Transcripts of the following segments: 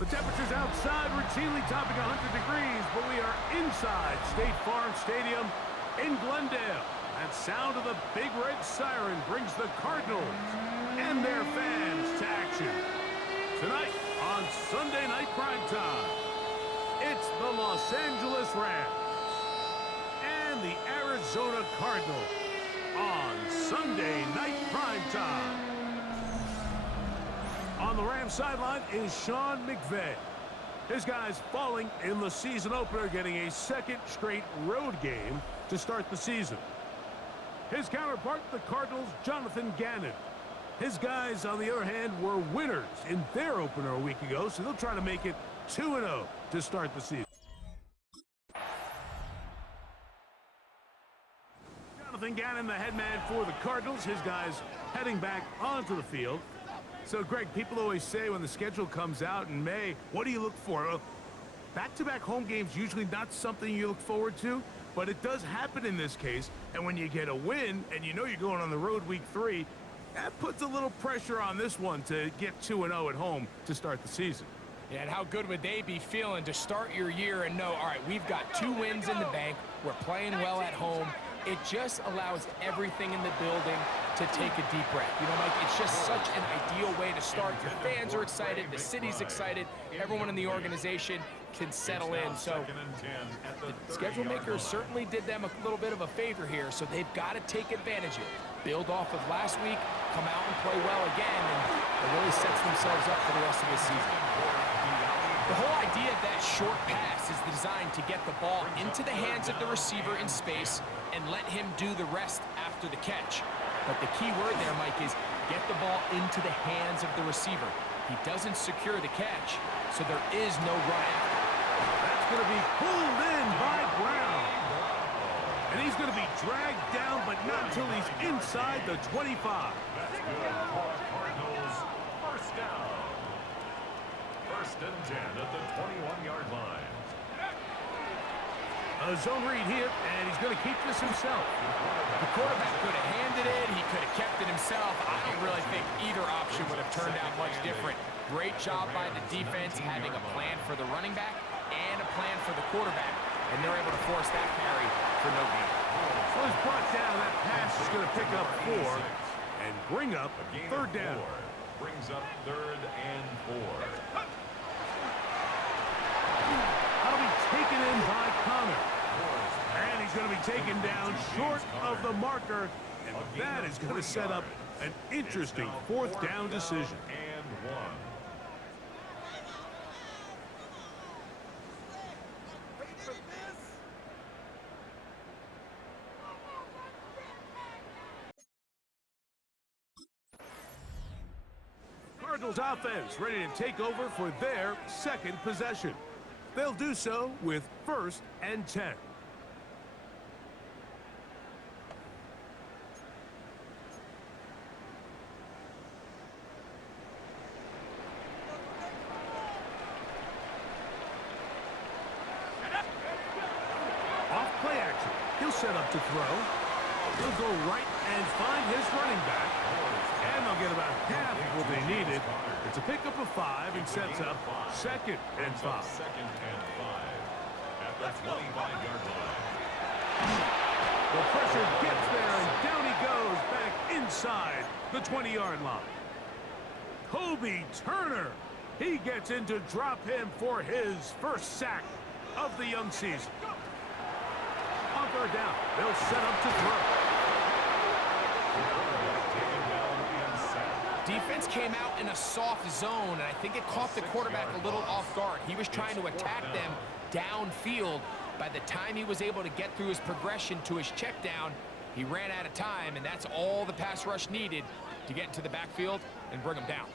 The temperatures outside routinely topping 100 degrees, but we are inside State Farm Stadium in Glendale. That sound of the big red siren brings the Cardinals and their fans to action. Tonight on Sunday Night Primetime, it's the Los Angeles Rams and the Arizona Cardinals on Sunday Night Primetime. On the Rams sideline is Sean McVay. His guys falling in the season opener, getting a second straight road game to start the season. His counterpart, the Cardinals' Jonathan Gannon. His guys, on the other hand, were winners in their opener a week ago, so they'll try to make it 2-0 to start the season. Jonathan Gannon, the head man for the Cardinals, his guys heading back onto the field. So, Greg, people always say when the schedule comes out in May, what do you look for? Back-to-back home games usually not something you look forward to, but it does happen in this case. And when you get a win and you know you're going on the road week 3, that puts a little pressure on this one to get 2-0 at home to start the season. Yeah, and how good would they be feeling to start your year and know, all right, we've got 2 wins in the bank, we're playing well at home. It just allows everything in the building to take a deep breath. You know, Mike, it's just such an ideal way to start. Your fans are excited, the city's excited, everyone in the organization can settle in. So the schedule makers certainly did them a little bit of a favor here, so they've got to take advantage of it. Build off of last week, come out and play well again, and it really sets themselves up for the rest of the season. The whole idea of that short pass is designed to get the ball into the hands of the receiver in space and let him do the rest after the catch. But the key word there, Mike, is get the ball into the hands of the receiver. He doesn't secure the catch, so there is no run after. That's going to be pulled in by Brown. And he's going to be dragged down, but not until he's inside the 25. That's good for Cardinals. First down. First and 10 at the 21-yard line. A zone read here, and he's going to keep this himself. The quarterback could have handed it. He could have kept it himself. I don't really think either option would have turned out much different. Great job by the defense having a plan for the running back and a plan for the quarterback, and they're able to force that carry for no gain. So he's brought down. That pass is going to pick up 4 and bring up third down. Brings up 3rd and 4. That'll be taken in by Connor. And he's going to be taken down short of the marker. And that is going to set up an interesting 4th down decision. And 1. Cardinals offense ready to take over for their second possession. They'll do so with 1st and 10. Off play action. He'll set up to throw. He'll go right and find his running back. And they'll get about half of what they needed. It's a pickup of 5 and sets up 2nd and 5. 2nd and 5 at the 25-yard line. The pressure gets there, and down he goes back inside the 20-yard line. Kobe Turner, he gets in to drop him for his first sack of the young season. On 3rd down, they'll set up to throw. Defense came out in a soft zone, and I think it caught the quarterback a little off guard. He was trying to attack them downfield. By the time he was able to get through his progression to his check down, he ran out of time, and that's all the pass rush needed to get into the backfield and bring him down.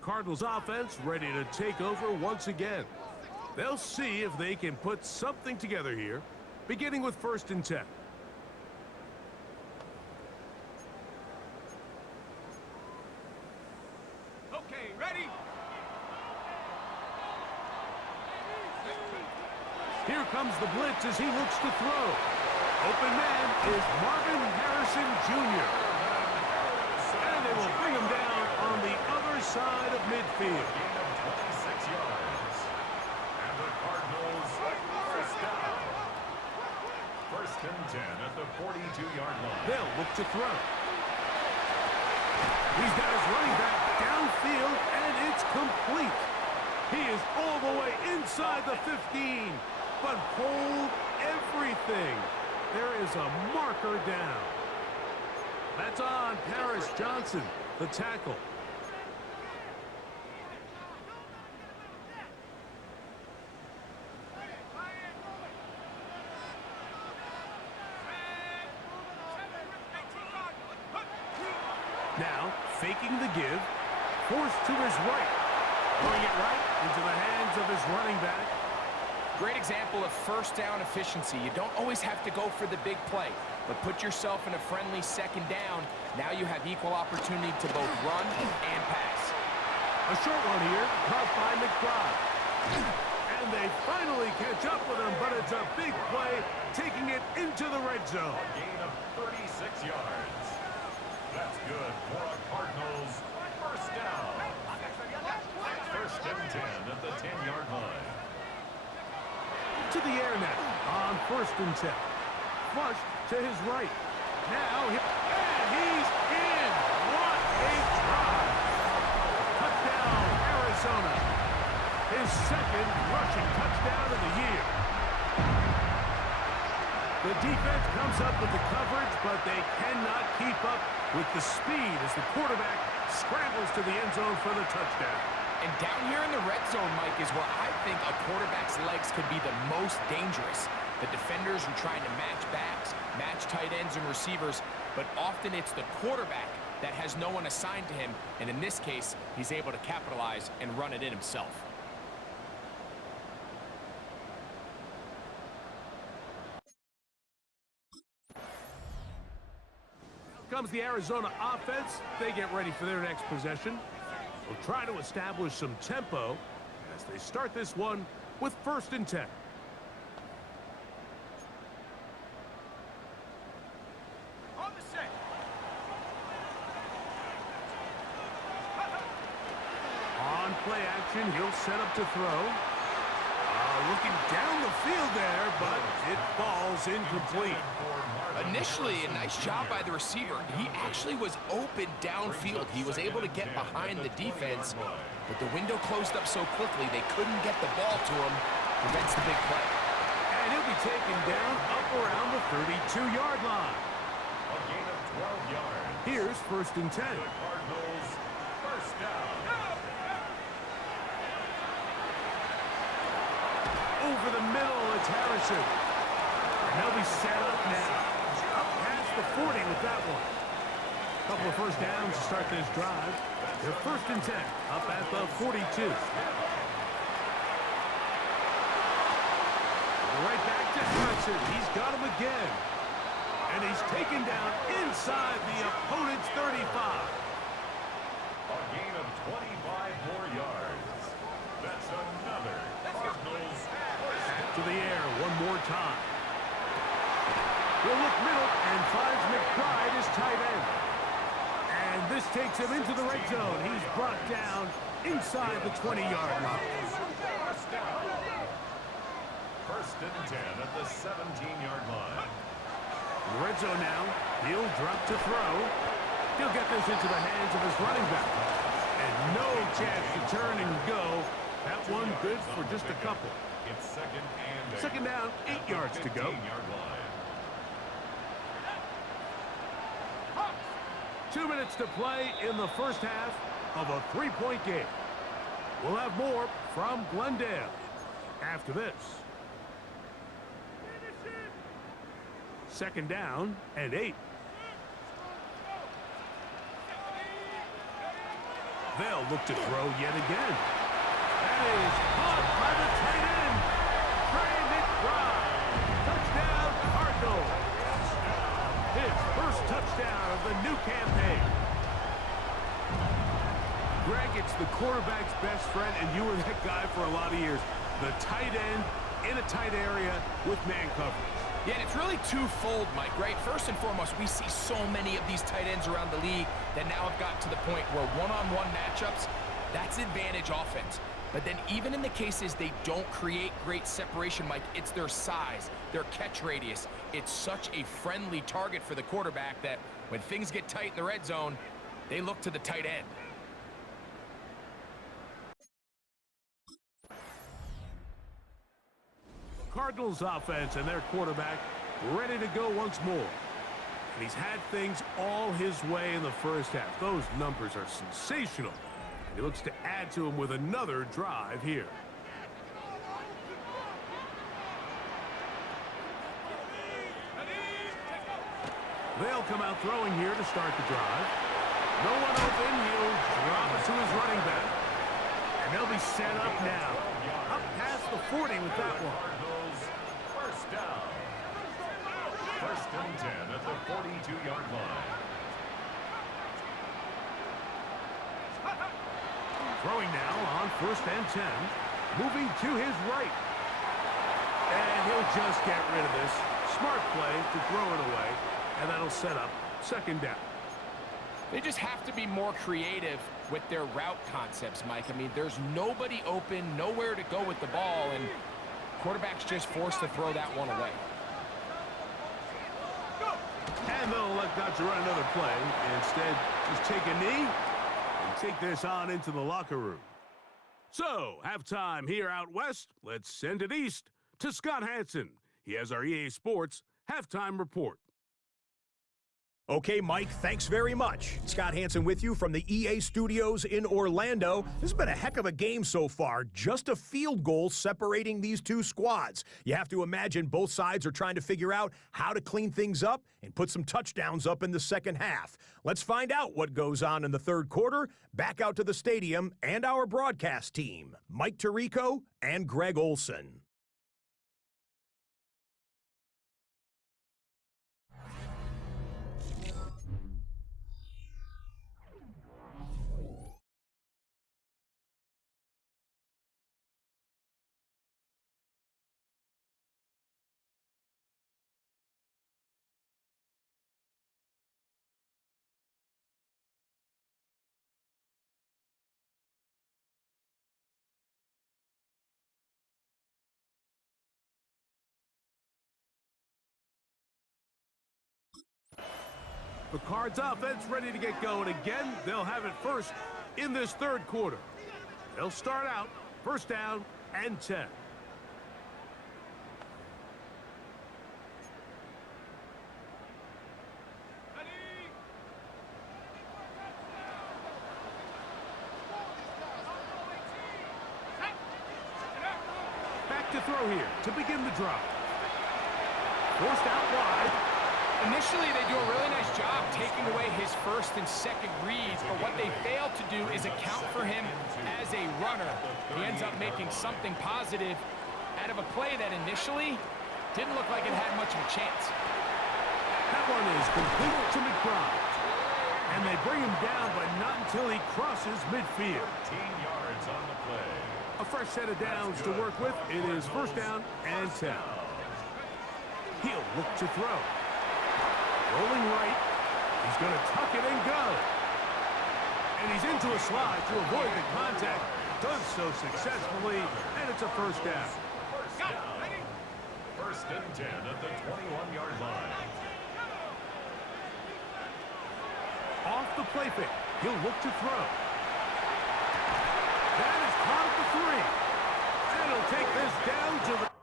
Cardinals offense ready to take over once again. They'll see if they can put something together here, beginning with 1st and 10. Okay, ready? Here comes the blitz as he looks to throw. Open man is Marvin Harrison Jr. And they will bring him down on the other side of midfield. Gain of 26 yards. And the Cardinals first down. First and 10 at the 42-yard line. They'll look to throw. He's got his running back downfield, and it's complete. He is all the way inside the 15. But hold everything. There is a marker down. That's on Paris Johnson, the tackle. Now, faking the give, forced to his right. Throwing it right into the hands of his running back. Great example of first down efficiency. You don't always have to go for the big play, but put yourself in a friendly second down. Now you have equal opportunity to both run and pass. A short one here, caught by McBride. And they finally catch up with him, but it's a big play, taking it into the red zone. A gain of 36 yards. That's good for a Cardinals first down. First and 10 at the 10-yard line. To the air now on first and 10. Flush to his right. Now, and he's in. What a try. Touchdown, Arizona. His second rushing touchdown of the year. The defense comes up with the coverage, but they cannot keep up with the speed as the quarterback scrambles to the end zone for the touchdown. And down here in the red zone, Mike, is where I think a quarterback's legs could be the most dangerous. The defenders are trying to match backs, match tight ends and receivers, but often it's the quarterback that has no one assigned to him, and in this case, he's able to capitalize and run it in himself. Comes the Arizona offense. They get ready for their next possession. They'll try to establish some tempo as they start this one with first and 10. On play action, he'll set up to throw. Looking down the field there, but it falls incomplete. Initially, a nice job by the receiver. He actually was open downfield. He was able to get behind the defense, but the window closed up so quickly they couldn't get the ball to him. Prevents the big play. And he'll be taken down up around the 32-yard line. A gain of 12 yards. Here's first and 10. The Cardinals first down. Over the middle, it's Harrison. And they'll be set up now. Up past the 40 with that one. Couple of first downs to start this drive. They're first and 10, up at the 42. Right back to Harrison. He's got him again. And he's taken down inside the opponent's 35. A gain of 25 more yards. That's another Cardinals first down. To the air one more time. He'll look middle and finds McBride as tight end. And this takes him into the red zone. He's brought down inside the 20-yard line. First down. First and 10 at the 17-yard line. In the red zone now. He'll drop to throw. He'll get this into the hands of his running back. And no chance to turn and go. That one good for just a couple. It's second and 8. Second down, 8 yards to go. 15-yard line. 2 minutes to play in the first half of a three-point game. We'll have more from Glendale after this. Second down and 8. They'll look to throw yet again. That is caught by the tight end, Trey McBride. Touchdown, Cardinals. His first touchdown of the new campaign. Greg, it's the quarterback's best friend, and you were that guy for a lot of years. The tight end in a tight area with man coverage. Yeah, and it's really twofold, Mike, right? First and foremost, we see so many of these tight ends around the league that now have gotten to the point where one-on-one matchups, that's advantage offense. But then even in the cases they don't create great separation, Mike, it's their size, their catch radius. It's such a friendly target for the quarterback that when things get tight in the red zone, they look to the tight end. Cardinals offense and their quarterback ready to go once more. And he's had things all his way in the first half. Those numbers are sensational. And he looks to add to them with another drive here. They'll come out throwing here to start the drive. No one open. He'll drop it to his running back. And they'll be set up now. Up past the 40 with that one. First down. First and 10 at the 42-yard line. Throwing now on first and 10. Moving to his right. And he'll just get rid of this. Smart play to throw it away. And that'll set up second down. They just have to be more creative with their route concepts, Mike. I mean, there's nobody open, nowhere to go with the ball, and quarterback's just forced to throw that one away. And they'll elect not to run another play. Instead, just take a knee and take this on into the locker room. So, halftime here out west. Let's send it east to Scott Hansen. He has our EA Sports halftime report. Okay, Mike, thanks very much. Scott Hansen with you from the EA Studios in Orlando. This has been a heck of a game so far. Just a field goal separating these two squads. You have to imagine both sides are trying to figure out how to clean things up and put some touchdowns up in the second half. Let's find out what goes on in the third quarter. Back out to the stadium and our broadcast team, Mike Tirico and Greg Olson. The Cards offense ready to get going again. They'll have it first in this third quarter. They'll start out first down and 10. Back to throw here to begin the drive. Forced out wide. Initially, they do a really nice job taking away his first and second reads, but what they fail to do is account for him as a runner. He ends up making something positive out of a play that initially didn't look like it had much of a chance. That one is complete to McBride. And they bring him down, but not until he crosses midfield. 13 yards on the play. A fresh set of downs to work with. It is first down and 10. He'll look to throw. Rolling right. He's going to tuck it and go. And he's into a slide to avoid the contact. Does so successfully, and it's a first down. First and 10 at the 21-yard line. Off the play fake. He'll look to throw. That is caught at the 3. And he'll take this down to the...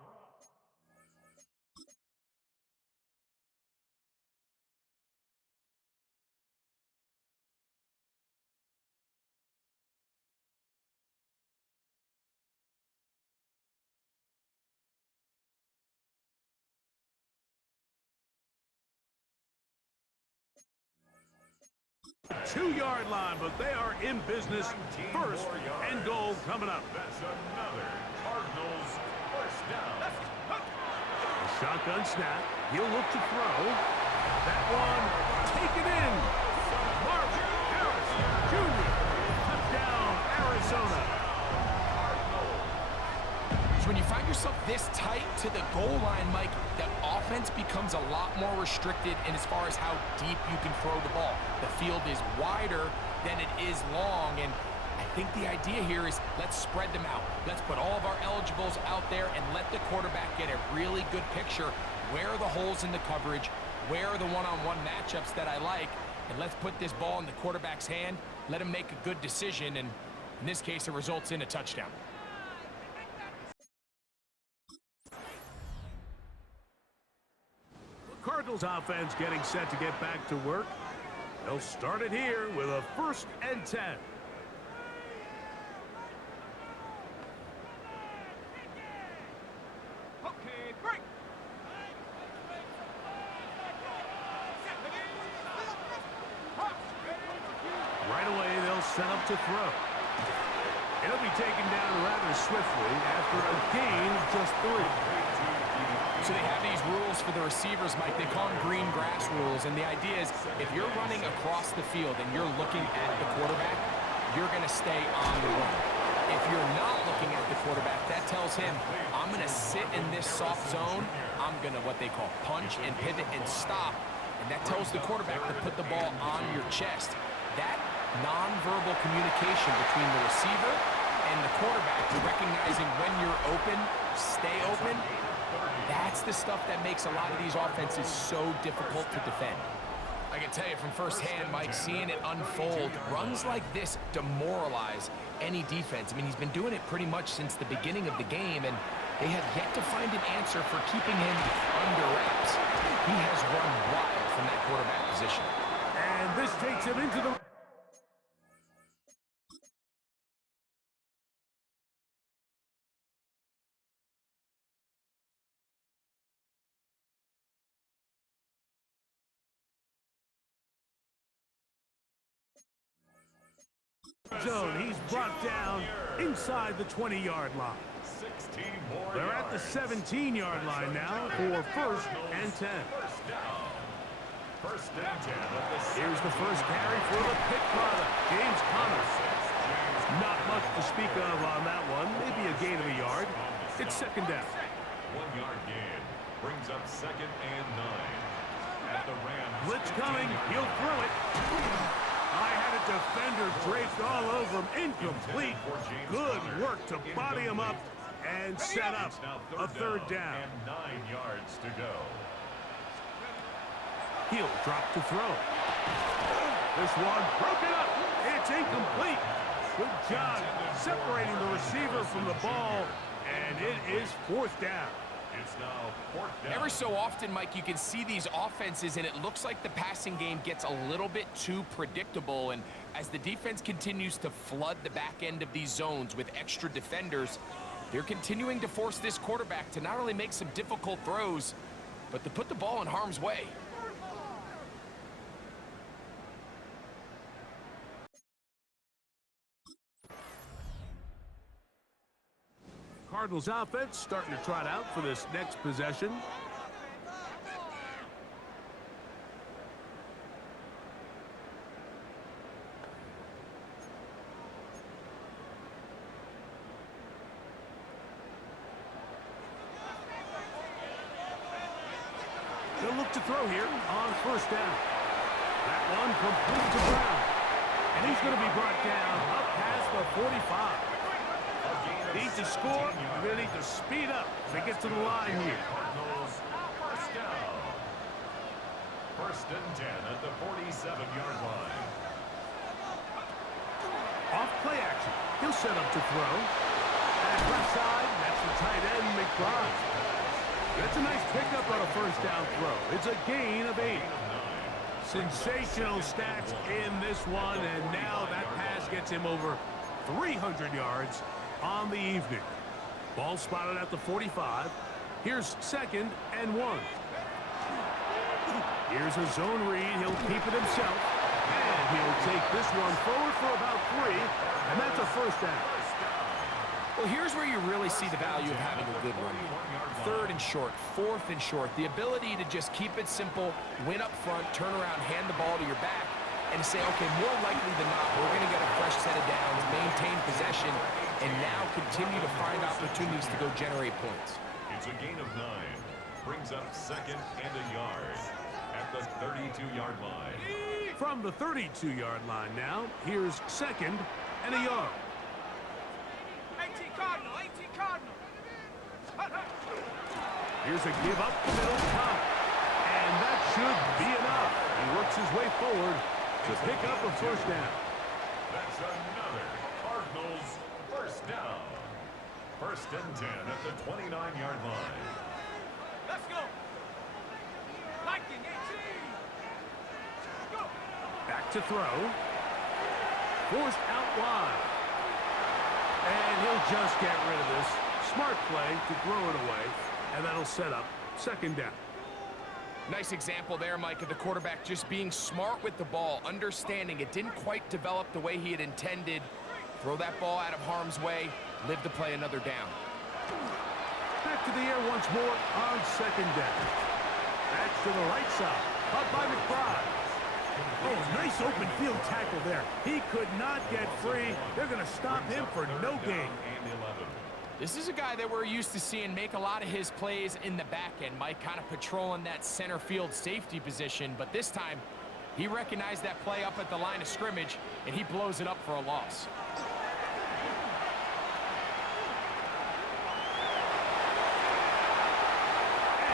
Two-yard line, but they are in business. First and goal coming up. That's another Cardinals first down. A shotgun snap. He'll look to throw. That one taken in. Marvin Harris Jr. Touchdown, Arizona. So when you find yourself this tight to the goal line, Mike, the offense becomes a lot more restricted in as far as how deep you can throw the ball. The field is wider than it is long, and I think the idea here is let's spread them out. Let's put all of our eligibles out there and let the quarterback get a really good picture. Where are the holes in the coverage? Where are the one-on-one matchups that I like? And let's put this ball in the quarterback's hand, let him make a good decision, and in this case, it results in a touchdown. Cardinals offense getting set to get back to work. They'll start it here with a 1st and 10. Okay, break. Right away, they'll set up to throw. It'll be taken down rather swiftly after a gain of just 3. So they have these rules for the receivers, Mike. They call them green grass rules, and the idea is if you're running across the field and you're looking at the quarterback, you're going to stay on the run. If you're not looking at the quarterback, that tells him, I'm going to sit in this soft zone. I'm going to what they call punch and pivot and stop, and that tells the quarterback to put the ball on your chest. That nonverbal communication between the receiver and the quarterback, recognizing when you're open, stay open, that's the stuff that makes a lot of these offenses so difficult to defend. I can tell you from firsthand, Mike, seeing it unfold, runs like this demoralize any defense. I mean, he's been doing it pretty much since the beginning of the game, and they have yet to find an answer for keeping him under wraps. He has run wild from that quarterback position. And this takes him into the... zone. He's brought down inside the 20-yard line. They're at the 17-yard line now for 1st and 10. Here's the first carry for the Pitt product, James Conner. Not much to speak of on that one. Maybe a gain of a yard. It's 2nd down. 1-yard gain brings up 2nd and 9. At the Rams. Blitz coming. He'll throw it. I had a defender draped all over him. Incomplete. Good work to body him up and set up a 3rd down. And 9 yards to go. He'll drop to throw. This one broken up. It's incomplete. Good job separating the receiver from the ball, and it is 4th down. It's now 4th down. Every so often, Mike, you can see these offenses, and it looks like the passing game gets a little bit too predictable. And as the defense continues to flood the back end of these zones with extra defenders, they're continuing to force this quarterback to not only make some difficult throws, but to put the ball in harm's way. Cardinals offense starting to trot out for this next possession. They'll look to throw here on 1st down. That one complete to Brown. And he's going to be brought down up past the 45. Need to score. You're going to need to speed up to get to the line here. Cardinals, 1st down. 1st and 10 at the 47-yard line. Off play action. He'll set up to throw. And left side, that's the tight end, McBride. That's a nice pickup on a 1st down throw. It's a gain of 8. Sensational stats in this one, and now that pass gets him over 300 yards on the evening. Ball spotted at the 45. Here's 2nd and 1. Here's a zone read. He'll keep it himself. And he'll take this one forward for about 3. And that's a 1st down. Well, here's where you really see the value of having a good run. 3rd and short, 4th and short. The ability to just keep it simple, win up front, turn around, hand the ball to your back, and say, okay, more likely than not, we're going to get a fresh set of downs, maintain possession, and now continue to find opportunities to go generate points. It's a gain of 9. Brings up 2nd and a yard at the 32-yard line. From the 32-yard line now, here's 2nd and a yard. 18 Cardinal, 18 Cardinal. Here's a give up the middle top. And that should be enough. He works his way forward to pick up a first down. That's another Cardinals first down. 1st and 10 at the 29-yard line. Let's go. Lightning, 18. Go. Back to throw. Forced out wide. And he'll just get rid of this. Smart play to throw it away. And that'll set up 2nd down. Nice example there, Mike, of the quarterback just being smart with the ball, understanding it didn't quite develop the way he had intended. Throw that ball out of harm's way, live to play another down. Back to the air once more on 2nd down. Back to the right side. Up by McBride. Oh, nice open field tackle there. He could not get free. They're going to stop him for no gain. This is a guy that we're used to seeing make a lot of his plays in the back end, Mike, kind of patrolling that center field safety position. But this time, he recognized that play up at the line of scrimmage, and he blows it up for a loss.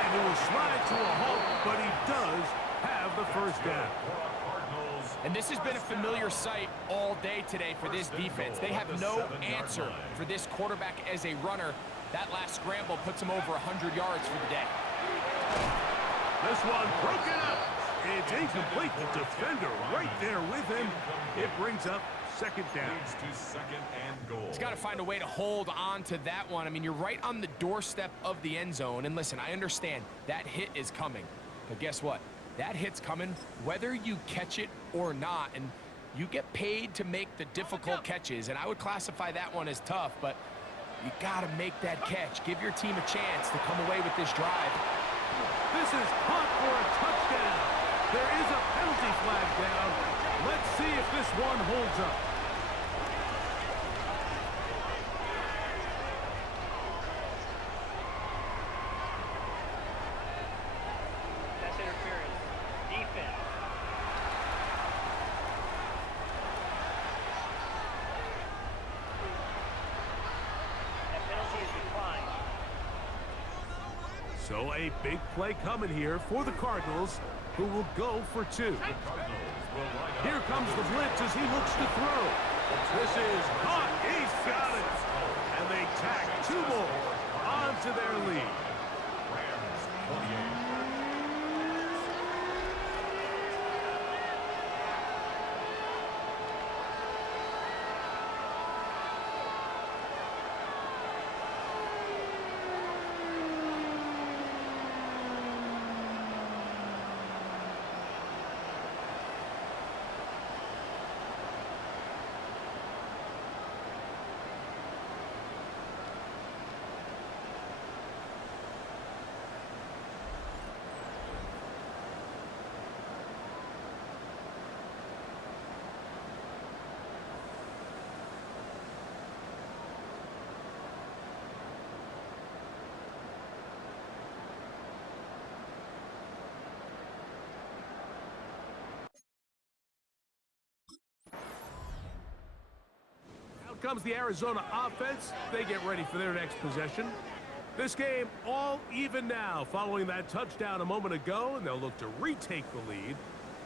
And he will slide to a halt, but he does have the first down. And this has been a familiar sight all day today for this defense. They have no answer for this quarterback as a runner. That last scramble puts him over 100 yards for the day. This one broken up. It's incomplete. The defender right there with him. It brings up 2nd down. Leads to 2nd and goal. He's got to find a way to hold on to that one. I mean, you're right on the doorstep of the end zone. And listen, I understand that hit is coming. But guess what? That hit's coming whether you catch it or not, and you get paid to make the difficult catches, and I would classify that one as tough, but you got to make that catch. Give your team a chance to come away with this drive. This is caught for a touchdown. There is a penalty flag down. Let's see if this one holds up. That's interference. Defense. That penalty is declined. So a big play coming here for the Cardinals, who will go for 2. Here comes the blitz as he looks to throw. This is caught. He's got it. And they tack 2 more onto their lead. Rams 28. Out comes the Arizona offense. They get ready for their next possession. This game all even now following that touchdown a moment ago, and they'll look to retake the lead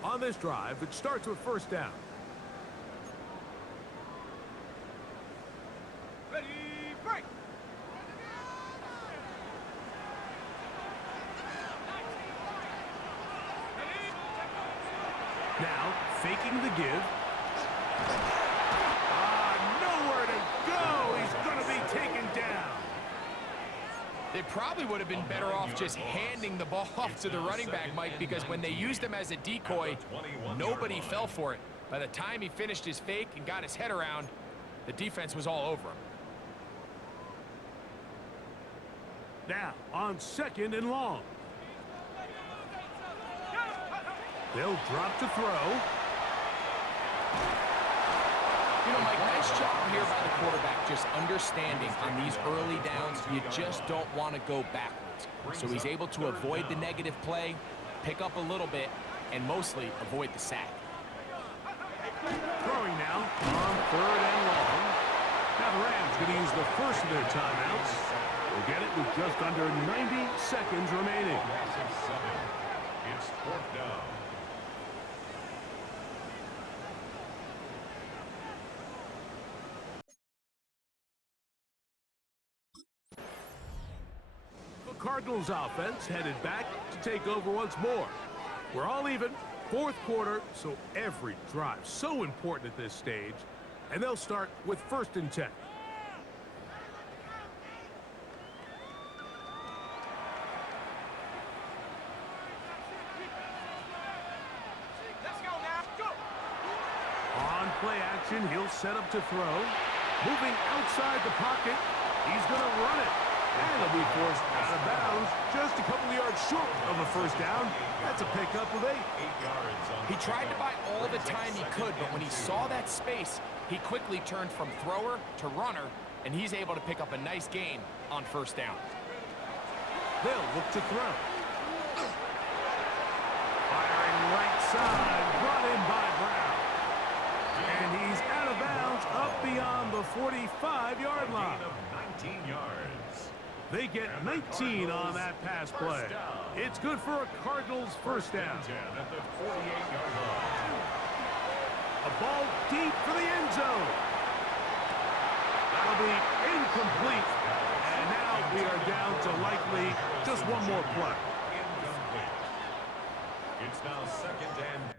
on this drive. It starts with 1st down. Ready, break. Now, faking the give. Nowhere to go. He's going to be taken down. They probably would have been better off just handing the ball off to the running back, Mike, because when they used him as a decoy, nobody fell for it. By the time he finished his fake and got his head around, the defense was all over him. Now, on 2nd and long. They'll drop to throw. You know, Mike, nice job here by the quarterback, just understanding on these early downs, you just don't want to go backwards. So he's able to avoid the negative play, pick up a little bit, and mostly avoid the sack. Throwing now on 3rd and long. Now the Rams going to use the first of their timeouts. We'll get it with just under 90 seconds remaining. It's 4th down. The Cardinals offense headed back to take over once more. We're all even. 4th quarter, so every drive so important at this stage. And they'll start with 1st and 10. Let's go now. Go. On play action, he'll set up to throw. Moving outside the pocket, he's going to run it. And he'll be forced out of bounds just a couple of yards short of a 1st down. That's a pickup of 8. 8 yards on He tried to buy all the time he could, but when he saw that space, he quickly turned from thrower to runner, and he's able to pick up a nice gain on 1st down. They'll look to throw. Firing right side, brought in by Brown. And he's out of bounds up beyond the 45-yard line. gain of 19 yards. They get 19 on that pass play. It's good for a Cardinals 1st down. 10 at the 48-yard line. A ball deep for the end zone. That'll be incomplete. And now we are down to likely just one more play. Incomplete. It's now 2nd and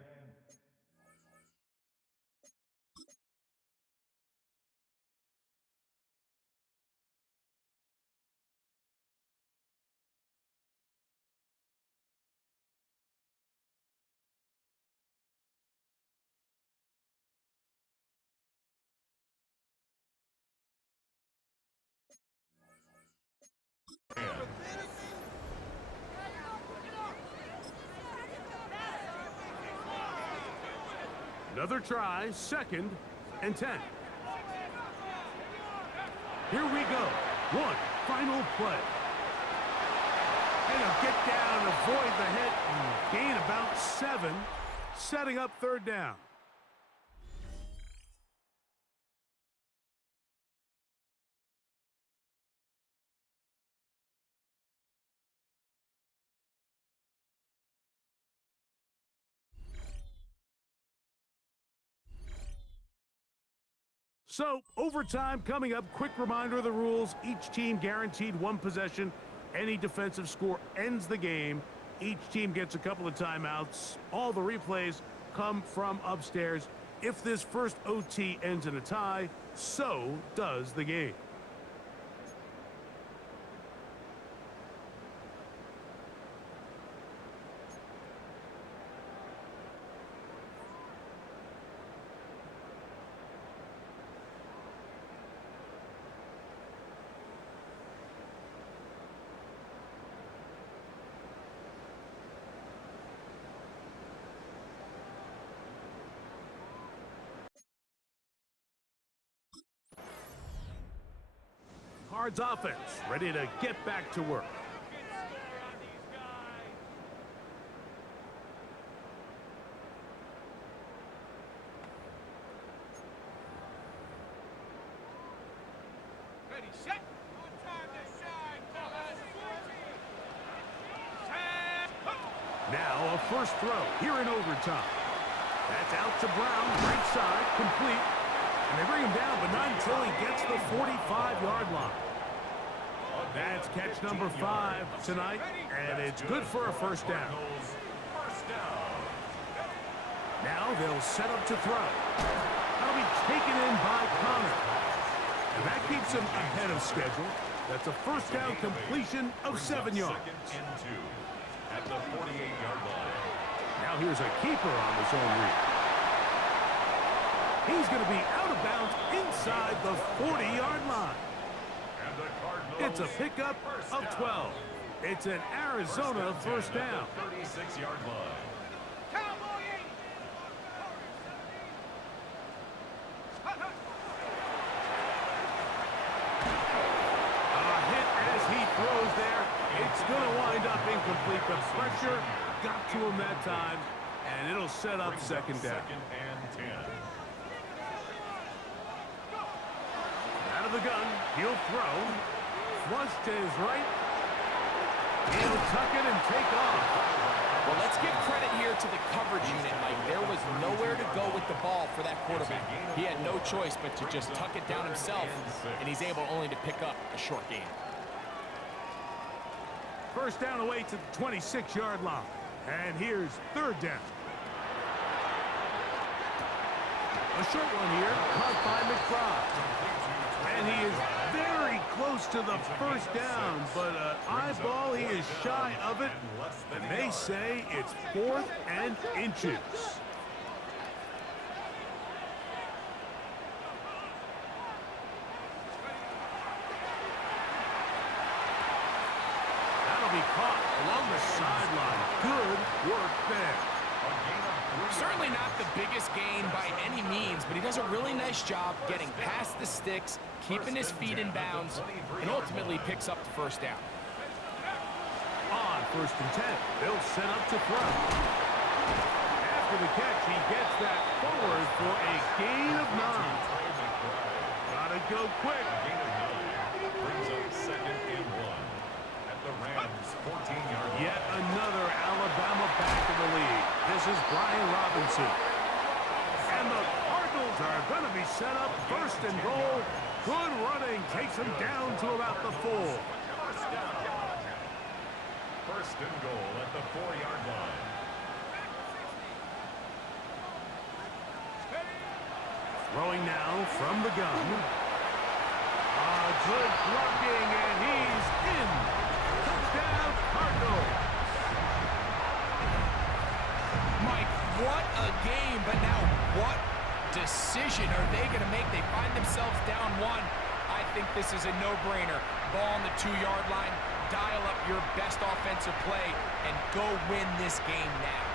Another try, 2nd and 10. Here we go. One final play. And he'll get down, avoid the hit, and gain about 7, setting up 3rd down. So, overtime coming up. Quick reminder of the rules. Each team guaranteed 1 possession. Any defensive score ends the game. Each team gets a couple of timeouts. All the replays come from upstairs. If this first OT ends in a tie, so does the game. Cards offense ready to get back to work. Ready, set. On time to shine, fellas. Set. Now a first throw here in overtime. That's out to Brown, right side, complete. And they bring him down, but not until he gets the 45-yard line. That's catch number 5 tonight, and it's good for a 1st down. First down. Now they'll set up to throw. That'll be taken in by Connor. And that keeps him ahead of schedule. That's a 1st down completion of 7 yards. 2nd and 2 at the 48-yard line. Now here's a keeper on his own read. He's going to be out of bounds inside the 40-yard line. And the Cardinals It's a pickup of 12. It's an Arizona 1st down. 36-yard line. Cowboy 80. throws there. It's going to wind up incomplete. The pressure got to him that time, and it'll set up second down. Second and 10. Out of the gun, he'll throw. Flush to his right. He'll tuck it and take off. Well, let's give credit here to the coverage unit, Mike. There was nowhere to go with the ball for that quarterback. He had no choice but to just tuck it down himself, and he's able only to pick up a short gain. First down away to the 26-yard line. And here's third down. A short one here, caught by McBride. And he is very close to the first down, but an eyeball, he is shy of it. And they say it's 4th and inches. That'll be caught along the sideline. Good work there. Certainly not the biggest gain by any means, but he does a really nice job getting past the sticks, keeping his feet in bounds, and ultimately picks up the first down. On 1st and 10, they'll set up to throw. After the catch, he gets that forward for a gain of 9. Gotta go quick. Gain of 9 brings up second and 1 at the Rams' 14-yard line. Yet another Alabama back in the league. This is Brian Robinson. And the Cardinals are going to be set up 1st and goal. Good running takes them down to about the 4. First down. 1st and goal at the 4-yard line. Throwing now from the gun. Good blocking, and he's in. Touchdown, Cardinals. Mike, what a game, but now what decision are they going to make? They find themselves down 1. I think this is a no-brainer. Ball on the 2-yard line, dial up your best offensive play, and go win this game now.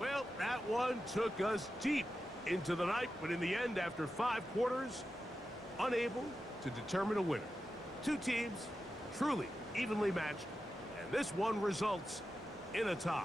Well, that one took us deep into the night, but in the end, after 5 quarters, unable to determine a winner. 2 teams truly evenly matched, and this one results in a tie.